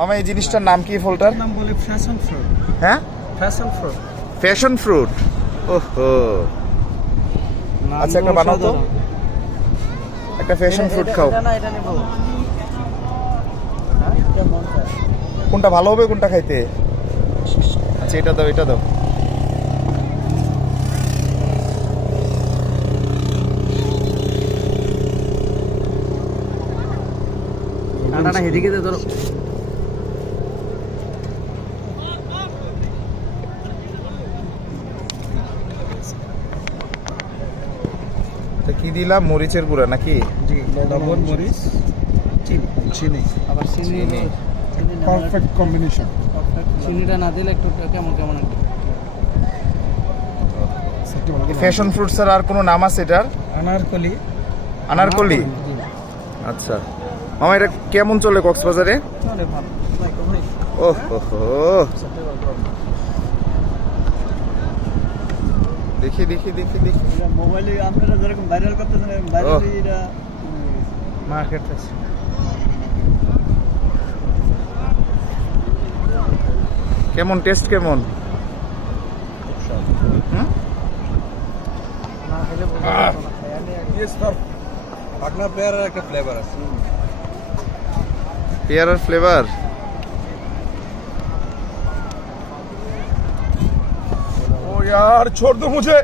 মামা এই জিনিসটার নাম কি ফলটার? নাম বলে ফ্যাশন ফ্রুট হ্যাঁ? ফ্যাশন ফ্রুট ফ্যাশন ফ্রুট ওহো। আচ্ছা, একটা বানাও তো। একটা ফ্যাশন ফ্রুট খাও। না কোনটা ভালো হবে কোনটা খাইতে? আচ্ছা এটা দাও এটা দাও। আটাটা হেদিকে দে ধরো। তো কি দিলাম? মরিচের গুঁড়া নাকি? জি লবণ মরিচ চিনি। চিনি। আবার চিনি পারফেক্ট কম্বিনেশন। চিনিটা না দিলে একটু কেমন কেমন একটু ফ্যাশন ফ্রুটসের আর কোনো নাম আছে এটার? আনারকলি। আনারকলি? আচ্ছা। মামা এটা কেমন চলে কক্সবাজারে? ও হো হো দেখি দেখি দেখি দেখি। মোবাইলে আপনারা যেরকম ভাইরাল করতেছেন। ভাইরাল এটা মার্কেট আছে। কেমন টেস্ট কেমন? পেয়ারার একটা ফ্লেভার আছে। পেয়ারার ফ্লেভার ও यार छोड़ दो मुझे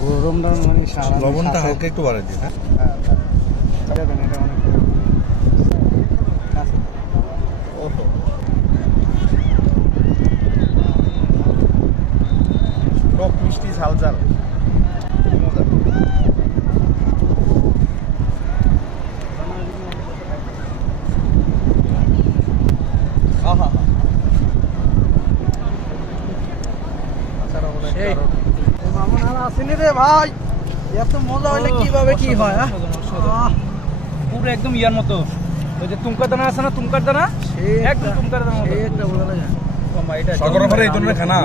গরমটা মানে সারা লবণটা সাথে- হালকা একটু বাড়িয়ে দিন হ্যাঁ হ্যাঁ, হ্যাঁ। দেবেন, এটা অনেক কাছে। ওহো টক মিষ্টি ঝাল ঝাল এ মামুন আর আসেনি রে ভাই। এত মজা হইলে কীভাবে কি হয় হ্যাঁ? পুরো একদম ইয়ার মতো। ওই যে তুমকার দানা আছে না তুমকার দানা? একদম তুমকার দানা মতো। একটা বোঝা যায় এটা সাগরের পরে এই ধরনের খানা?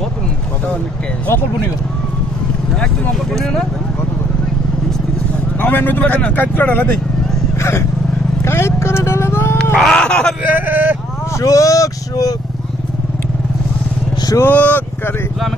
কত এটা অনেক taste। অপল বনিও একদম না? আমি এমনি তোমাকে কাট করে ডালা দেই। কাইত করে ঢেলে দাও আরে! শুক শুক। শুক করে আমি